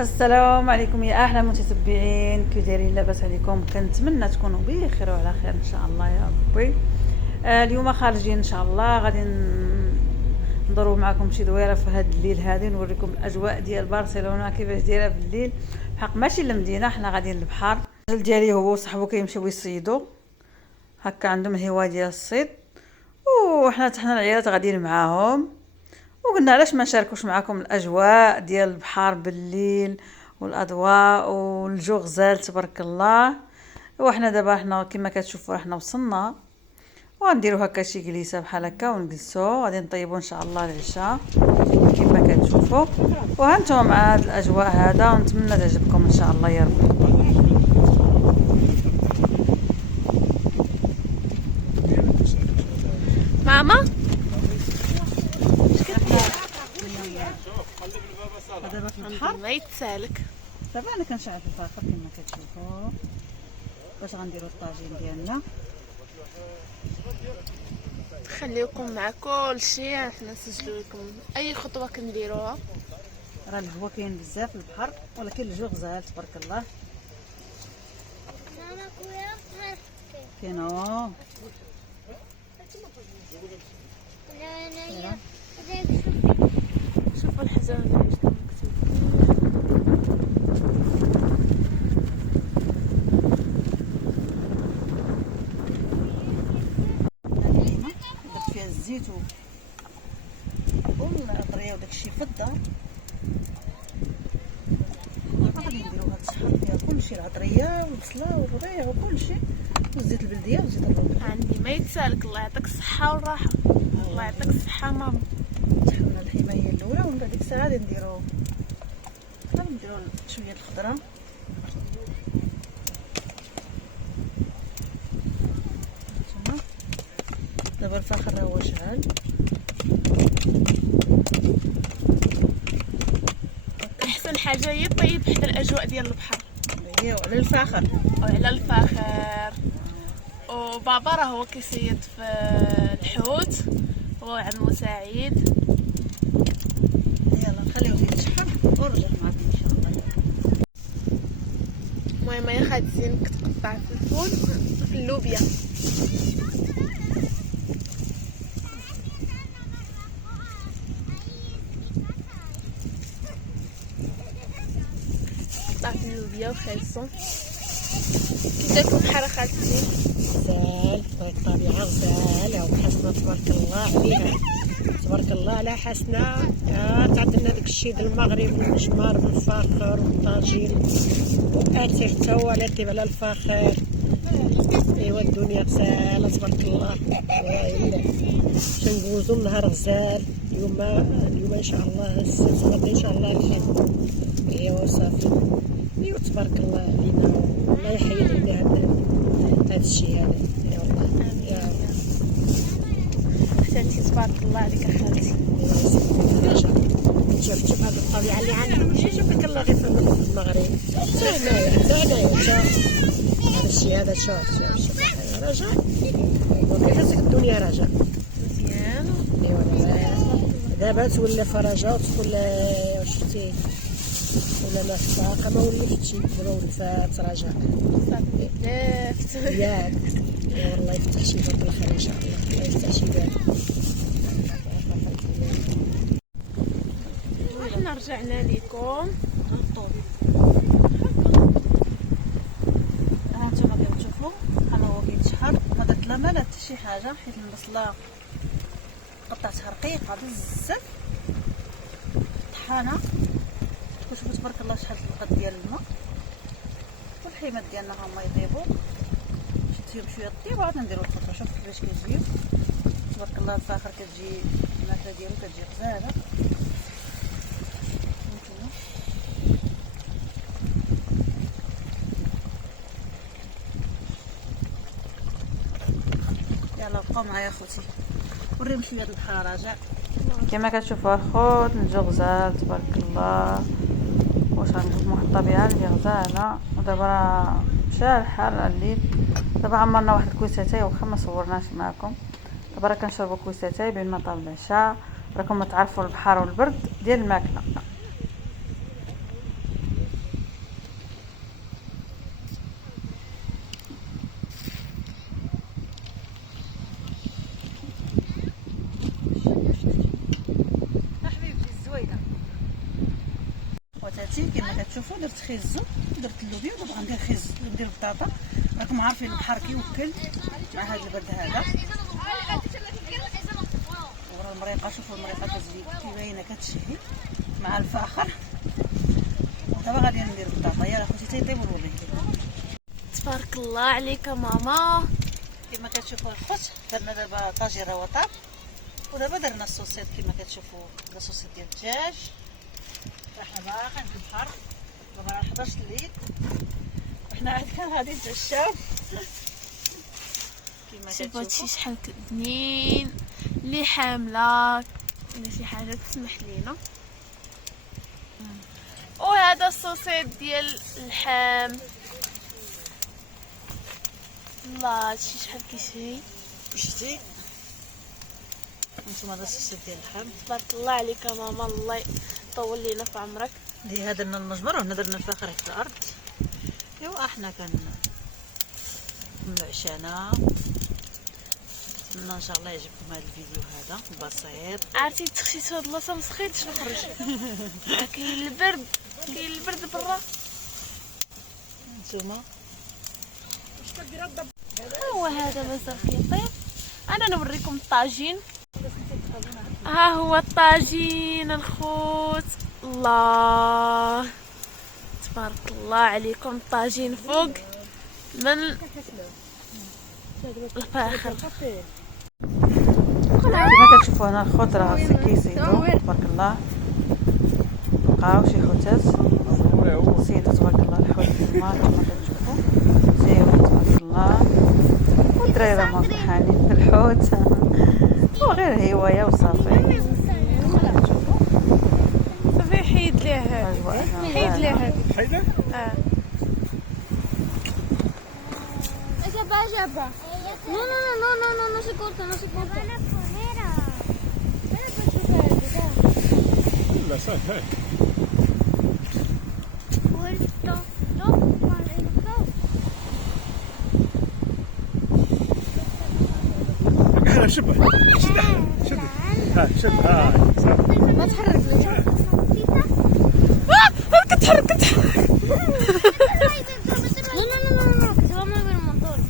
السلام عليكم يا احلى متتبعين، كي دايرين؟ لاباس عليكم؟ كنتمنى تكونوا بخير وعلى خير ان شاء الله يا ربي. اليوم خارجين ان شاء الله، غادي ندورو معكم شي دويره في هذا الليل هذه، نوريكم الاجواء ديال برشلونه كيفاش دايره في الليل. بحق ماشي للمدينه، حنا غاديين للبحر. الراجل ديالي هو وصاحبو كيمشيو يصيدوا، هكا عندهم الهوايه ديال الصيد، وحنا حنا العيالات غاديين معاهم. وقلنا علاش ما نشاركوش معكم الاجواء ديال البحر بالليل والاضواء والجو غزال تبارك الله. وحنا دابا حنا كما كتشوفوا حنا وصلنا، وغنديروا هكا شي جليسه بحال هكا ونجلسوا، غادي نطيبوا ان شاء الله العشاء كما كتشوفوا. وهانتم مع هاد الاجواء هذا، ونتمنى تعجبكم ان شاء الله يا رب. ماما دابا في البحر، ما يتسالك. دابا انا كنشعل في الفاخر كما كتشوفوا باش غنديروا الطاجين ديالنا. خليكم مع كل شيء، حنا نسجلوا لكم اي خطوه كنديروها. راه الهوا كاين بزاف في البحر، ولكن الجو غزال تبارك الله. كاينو شوفوا الحزام اللي عندكم مكتوب. الحليمه درت فيها الزيت والطريه وداكشي في الدار. غادي نديروها تشحر فيها كلشي، العطريه والبصله والربيع وكلشي، والزيت البلديه والزيت الرومي. عندي ما يتسالك، الله يعطيك الصحه والراحه. الله يعطيك الصحه ماما. شحرنا الحليمه هي الاولى، ومن بعد ديك الساعه غادي نديرو شويه الخضره. دابا الفاخر هو شعل. احسن حاجه هي طيب حدا الاجواء ديال البحر هي وعلى الفاخر وعلى الفاخر. وبابا راه هو كيصيد في الحوت، هو عمو سعيد. يلا نخليو زيت يشحر ونرجع معكم ان شاء الله. المهم يا خالتي زينك تقطع في الفول في اللوبيا. قطع في اللوبيا وخالصون. كي داك البحر خالتي؟ غزال الطبيعة غزالة وحسنة تبارك الله عليها، تبارك الله على حسنة. تعدلنا داك الشي ديال المغرب والمجمر بالفاخر والطاجين وآتي حتى هو على طيب على الفاخر. ايوا الدنيا غزالة تبارك الله. تندوزو النهار غزال. اليوم ان شاء الله السبت، غدا ان شاء الله الحد. ايوا صافي. ايوا تبارك الله علينا، الله يحيد علينا هذا الشيء هذا. يا والله يا احسنتي تبارك الله عليك خالتي. شوف هذه الطبيعة اللي عندنا، ماشي شوف لك الله غير في المغرب، حتى هنايا هذا الشيء هذا. شوف رجع وكيفاش الدنيا رجع مزيان. ايوا دابا تولى فرجات ولا شفتي ولا لا فاقه ما ولفتش دابا ولفات رجع صافي لافت. ياك والله يفتح شي باب الخير ان شاء الله. الله يفتح شي باب. وحنا رجعنا لكم. هانتوما كتشوفوا انا هو كيتشحر، ما درت لا مال حتى شي حاجه، حيت البصله قطعتها رقيقه بزاف، طحانه. وشوفوا تبارك الله شحال القد ديال الماء، والحيمات ديالنا هما يطيبوا. شدت فيهم شويه الطيب وعاد نديرو الخضره. شوف كيفاش كتجيو تبارك الله. الفاخر كتجي الماكله ديالو كتجي غزاله. يلا بقاو معايا خوتي، وريهم شويه البحر راجع. كما كتشوفوا الخوت الجو غزال تبارك الله. واش غنشوف واحد الطبيعه اللي غزاله. ودابا راه مشى الحال على الليل. دابا عمرنا واحد الكويساتاي، واخا ما صورناش معكم. دابا راه كنشربوا كويساتاي بين ما طاب العشاء. راكم تعرفوا البحر والبرد ديال الماكله. خواتاتي كما كتشوفوا درت خيزو، درت اللوبيا ودابا غندير خيزو ندير البطاطا. راكم عارفين البحر كيوكل مع هذا البرد هذا. ورا المريقه، شوفوا المريقه كتزيد كي باينه كتشهي مع الفاخر. ودابا غادي ندير البطاطا. يلا خوتي تيطيبوا الوبيل. تبارك الله عليك ماما. كما كتشوفوا الخبز درنا دابا طاجيره وطاب، ودابا درنا الصوصيط كما كتشوفوا الصوصيط ديال الدجاج. احنا باقيين في البحر، دابا راه 11 الليل وحنا عاد كان غادي نتعشاو. كما شوفوا هادشي كتشوفوا شحال بنين، اللي حامله ولا شي حاجه تسمح لينا. وهذا الصوصيط ديال اللحم. الله هادشي شحال كيشهي. شتي نتوما هذا الصوصيط ديال اللحم. تبارك الله عليك يا ماما، الله يطول لينا في عمرك. اللي درنا المجمر وهنا درنا الفاخر في الارض. ايوا احنا عشانا. نتمنى ان شاء الله يعجبكم هذا الفيديو هذا بسيط. عرفتي تخشيت هاد البلاصه مسخيتش نخرج. كاين البرد برا. نتوما هو هذا مازال كيطيب. انا نوريكم الطاجين. ها هو الطاجين الخوت. الله تبارك الله عليكم، الطاجين فوق من الفاخر. كما كتشوفوا هنا الخوت راه كيزيدوا تبارك الله. بقاو شي خوتات زيدوا تبارك الله الحوت كما كتشوفوا زيدوا تبارك الله. والدراري راهم فرحانين في الحوت وغير هوايه وصافي. صافي حيد ليه هذا، حيد ليه هذا. حيدة؟ Jabba. No se corta, no se corta. Van a comer a... لا سهل هاي. Puerto, no, احنا شبه شد هاي شد هاي ما تحرك لي. كتحرك. No, se va a mover un montón.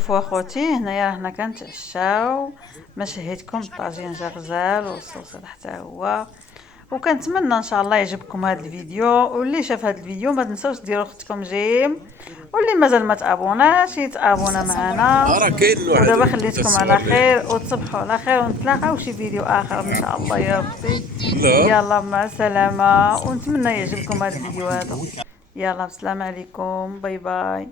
شوفوا اخوتي هنايا حنا كنتعشاو. ما شهيتكم الطاجين جا غزال والصوص حتى هو. وكنتمنى ان شاء الله يعجبكم هذا الفيديو. واللي شاف هذا الفيديو ما تنساوش ديروا اختكم جيم، واللي مازال ما تابوناش يتابونا معنا. ودابا خليتكم على خير وتصبحوا على خير، ونتلاقاو شي فيديو اخر ان شاء الله يا ربي. يلا مع السلامه، ونتمنى يعجبكم هذا الفيديو هذا. يلا بسلام عليكم، باي باي.